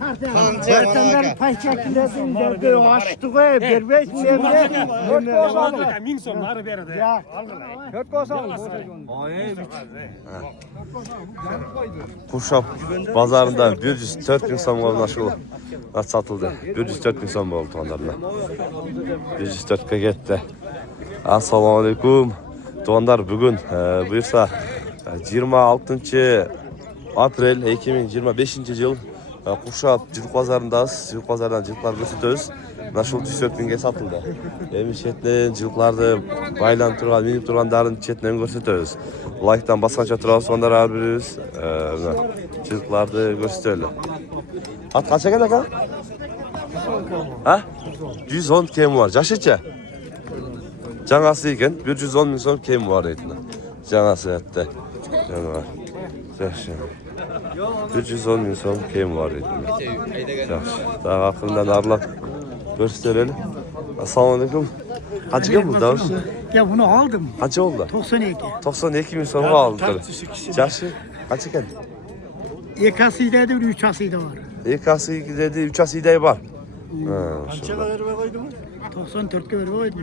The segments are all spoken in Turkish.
Vatandaş payçakilerin derdi açtı koy. Berbeş mi evde? Dört olsun. Min so'mlari beradi. Ya. Dört olsun. Kuşap pazarında 104 bin so'm anlaşıldı. Satıldı. 104 bin so'm oldu onlarla. 104 ga ketdi. Assalomu alaykum. Doğanlar bugün buyursa 26 aprel 2025 yıl Kuşap Cılık Pazarındayız. Cılık Pazarından cılıklar götürüyoruz. Naşıl 104 binge satıldı. Emin çetinen cılıklarda baylan turgan, minip turganların çetinen götürüyoruz. Like'tan baskança turağız, onlar her birimiz cılıklarda götürüyoruz. At kaça gel aka? Ha? 110 kem var. Yaşıca? Canası iken 110 bin so'm kem var etine. Canası etti. Canı 110 bin so'm kem var etine. Daha aklından arlap gösterelim. Assalamu alaykum. Kaçı kem bu davuşu? Ya bunu aldım. Kaçı oldu? 92. 92 bin so'm aldı. Yaşı kaçı kem? EKS'de 3 asıydı var. EK'sı dedi 3 asıydı var. Qanchaga berib qo'ydimi? 94'e verip oydu.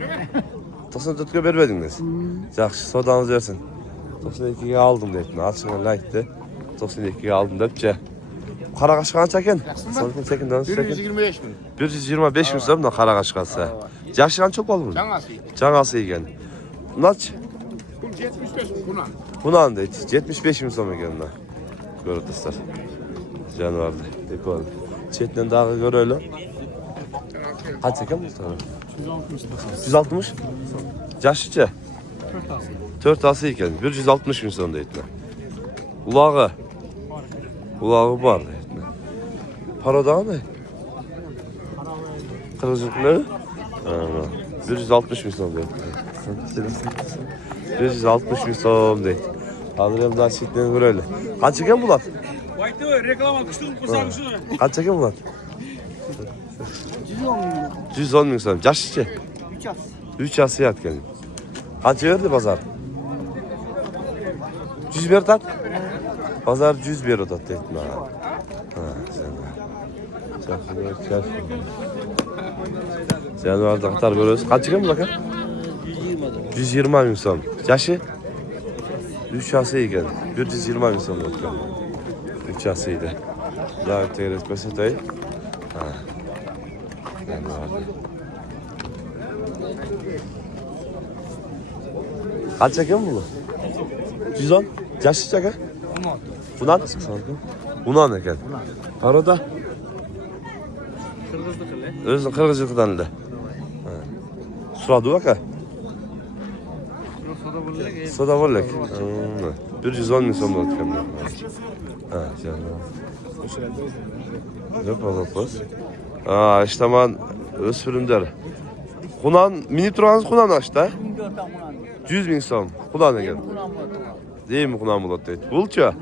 94'e vermediniz. Yaxşı, sodanız versin. 92'ye aldım dedin. Açığına layıktı. 92'ye aldım depçe. Karakaş kança eken? Sanırım çekin, danış çekin. 125 bin. 125 bin so'm da karakaş kança. Yaşıgan çok oldu mu? Canası. Canası eken. Naç? Bu 75 bin kunan. Bunan da 75 bin so'm eken. Görüp dostlar. Canavardı. Dekor. Çetinden daha görelim. Kaç eken bu sana? 160. Yaşıca? 4 ası iken 160 bin so'm deydiler. Ulağı. Ulağı var deydiler. Paroda mı? Kırıcıklı. 160 bin so'm deydiler. 160 bin so'm deydi. Alırım daha çetinden görelim. Kaç eken bulat? Voytov reklama qilishdim, qo'samiz. Kaç eken bulat? 110 bin so'm. Yaşıca? 3 as. 3 ası yatken. Kaç verdi pazar? 100 ver tat. Pazar 100 ver odat dedim ha. Sen. Sen vardı Katar görüyoruz. Kaç çıkıyor mu bakın? 120 bin so'm. Yaşı? 3 asıyken 120 bin so'm bakın. 3 asıydı. Daha tekrar göstereyim. Ha. Yani vardı. Kaç çekiyor mu bu? 110. Yaşı çekiyor? Bunan? Bunan eken. Paroda? Özün Kırgızlık'tan da. Suradı baka? Soda bollek. 110 bin so'm oldu eken. Ha, canım. Ne pazartmaz? Aa, işte ben özsürümder. Kunan, mini turağınız kunan açtı. 100 bin so'm. Kunan eken. Değil mi kunan bulat deydi. Bulça?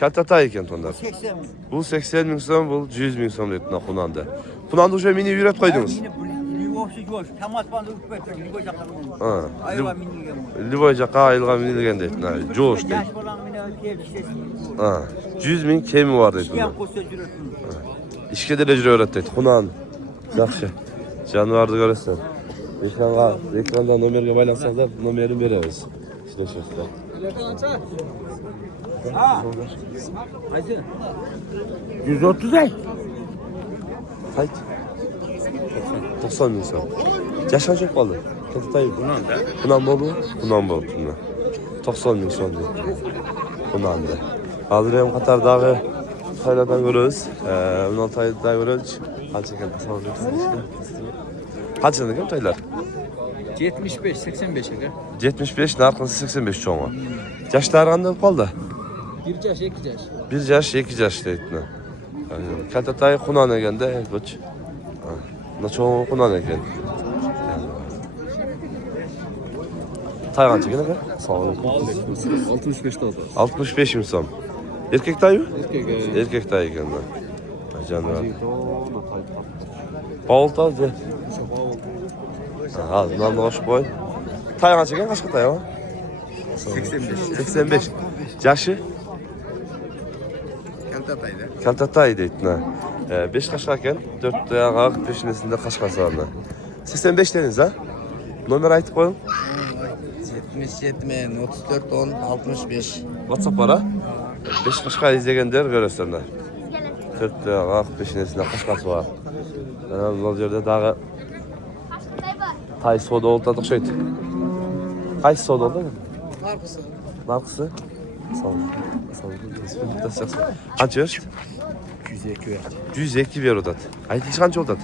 Kaltata eken tonlar. 80 bin. Bu 80 bin so'm, bu 100 bin so'm deydi kunanda. Kunanda o'sha mini yurab qo'ydingiz. Ha. Livoy jaqa ayilgan minilgan deydi. Jo'sh deydi. Ha. 100 bin kemi var deydi. İşke derece öğretti. Kunan. Yaxşı. Canavardı görürsen. Ekranda nomerge baylansanızlar nomerini veririz. İşleşirler. Ha. 130 ay. Kaç? 90 bin so'm. Yaşan çok kaldı. Katayı. Kunan bolu. Kunan bolu. 90 bin so'm. Kunanda. Hazır hem Katar dağı Taylardan görüyoruz. 16 ayda görüyoruz. Kaç eken? Kaç eken kim Taylar? 75, 85 aga. 75, narkınsı 85 çoğuma. Yaşlar kandı kaldı? 1 yaş, 2 yaş. 1 yaş, 2 yaş deydi. Kaltatay kunan eken de koç. Na çoğu kunan eken. Tay kaç eken aga? Sağ olun. 65 oldu. 65 bin so'm. Erkek tay mı? Erkek. Erkek tay eken. Canım. Balta de. Ha, bundan hoş boy. Tay kaç eken? Kaçka tay o? 85. 85. Yaşı? Kaltatay'da. Kaltatay deydi. 5 kaşka eken, 4 ayağı, 5'inesinde kaşkası var. 85 deniz ha? Nomer aytıp koyun. 77 34 10 65. WhatsApp var ha? 5 kaşka izleyenler görürsünler. 4 ayağı, 5'inesinde kaşkası var. Bu yerde dağı tay soda oltadık şeydi. Qaysi soda oldu mu? Markası. Markası? Sağ olun. Sağ olun. Qancha yosh? 102 ver. 102 ver odat. Aytish qancha odat?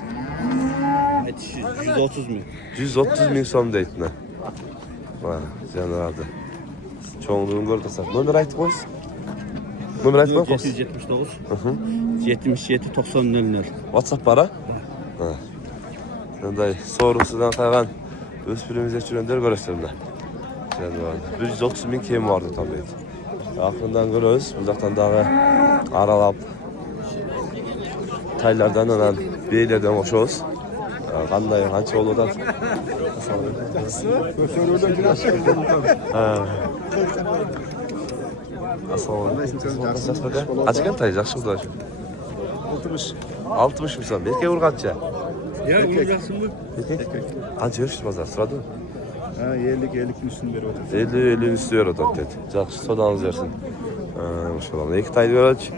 Aytish 130 ming. 130 ming so'm deydi. Va, janardi. Cho'ngligini ko'rdirsak. Nomer aytib qo'ysiz. Nomer aytib qo'ying. 779 77 90 00. WhatsApp bor ha? Ha. Bunday so'risidan qolgan o'spirimizga tushganlar ko'rasizlar. Janardi. 130 ming kiyim vardı tabii. Yakından görüyoruz. Buradaktan dağı aralap taylardan anan beylerden hoşuz. Qanday qancha oldu da? Açıkan tay yaxshi xudo shu. 60 mı sen? Erkek urgancha. Ya vuracaksın mı? Erkek. Qancha yosh bozor so'radi? Ha 50'lik üstünü veriyor. 50 istiyor o da dedi. Yaxshi sodanız versin. Maşallah. İki tay görüyoruz.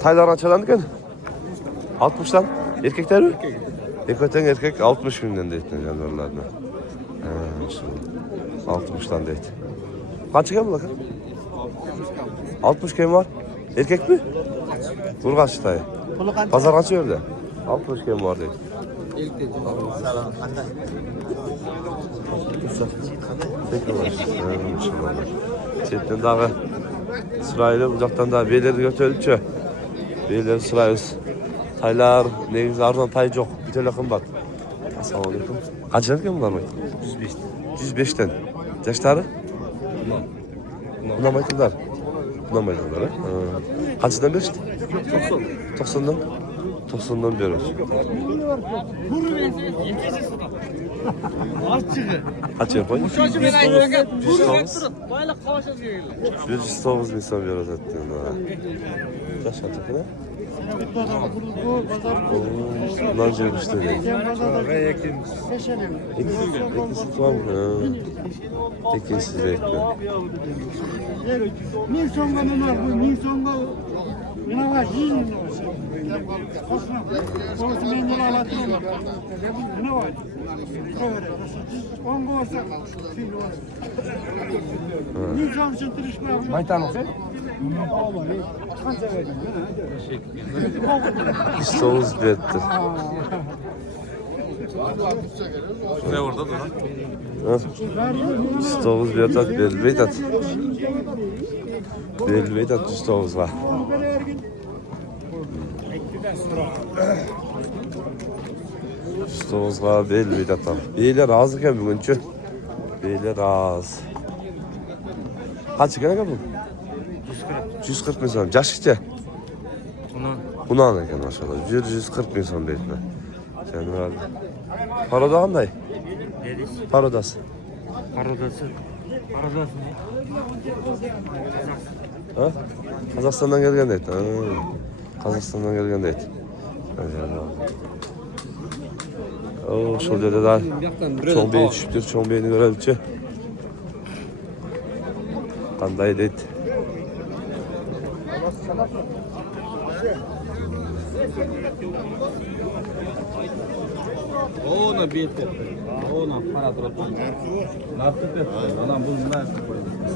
Taylar kaçadan ekan? 60'dan. Erkekler mi? Erkekten erkek 60 binden deydi jandarlarına. Maşallah. 60'dan deydi. Kaç kim bakın? 60 kim var? Erkek mi? Urgaç tay. Pazar kaç yerde? 60 kim var deydi. Çetten dağı sırayla uzaktan da beyleri götürülüçü. Beyleri sırayız. Taylar, neyiz ardından tay yok. Bir telefon bak. Assalamu alaikum. Kaç yaşında bunlar mı? 105. 105'ten. Yaşları? Buna mı aytırlar? Buna mı aytırlar ha? Kaçından beri? 90'dan. 90'dan beri. Kaç yapayım? 109 bin son bir rozet diyorlar. Kaç yaptık ne? Bundan cebişte değil. İkisi tamam. İkisi de ekle. Min songa numar bu, min songa ne var yiyin. Koşma. Men de alatırım. Ne var? Öyle. On olsa. Min son çıtırışma. Maytan olsun. Soğuz bilettir. Ne orada dur. Soğuz bilet at, belbeyt at. Belbeyt at, soğuzga. Soğuzga belbeyt atam. Beyler az iken bugünkü. Beyler az. Kaç iken bu? 140 bin son. Yaş işte. Unan eken maşallah. 140 bin son beytine. Sen var. Paroda qanday? Parodası. Parodası. Parodası ne? Ha? Kazakistan'dan gelgen deydi. Kazakistan'dan gelgen deydi. O şol yerde da çoğun beyi düşüptür, çoğun beyini görebilçi. Qanday deydi. Ona biyeti. Ona para durup. Anam bunlar.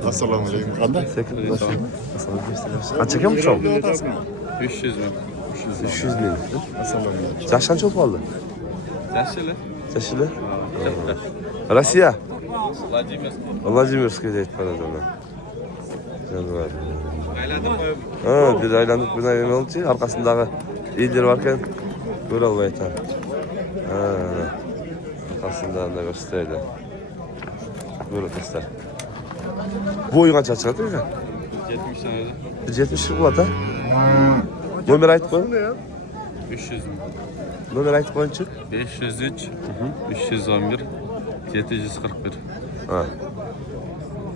Assalamu alaikum. Qanday? Sekin başı. Kaç eken bu çoğun? 500 bin. 300 bin. Assalamu alaikum. Yaşan çok pahalı. Yaşlı. Yaşlı. Rusya. Vladimirsky deydi paradana. Canım Ayladım mı? Ha, bir aylandık bir aylan oldu. Arkasındağı iyiler varken böyle olmayı tabi. Ha, arkasından da gösterdi. Böyle göster. Bu oyun kaç çıkarttı mı? 70 tane. 170 lira da. Nomer ait koy. 300 bin. Nomer ait koyun çık. 503 311 741. Ha.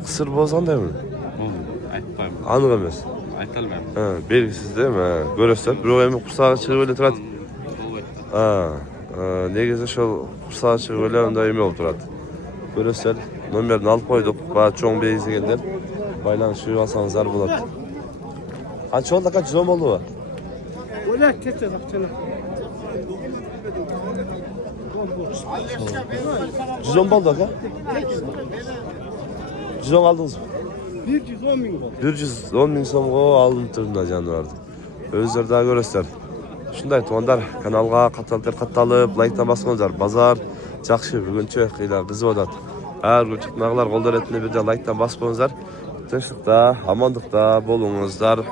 Kısır bozan değil mi? Oldu. Aytmayım. Anıq emas. Aytalmayman. Ha, belgisiz değil mi? Ha, görürsün. Bir o emin kursağı çıkıp öyle turat. Ha, negizde şol kursağı çıkıp öyle onda emin olup turat. Görürsün. Numarini alıp koyduk. Bana çoğun belgisi geldi. Baylanışıyor alsanızlar bulat. Kaç oldu kaç 110 oldu var? Öyle tete baksana. 110 oldu ha? 110 aldınız mı? 110 bin oldu. 110 bin so'mga alınıp turunda janivardı. Özleri daha görürsüler. Şunday tuğanlar kanalga katılıp like'tan basыңыздар. Bazar жақсы бүгінче қийлар кызып атат. Әр күн чыкмагылар колдор этине бир да лайктан басып коюңуздар. Тынчтыкта, амандыкта болуңуздар.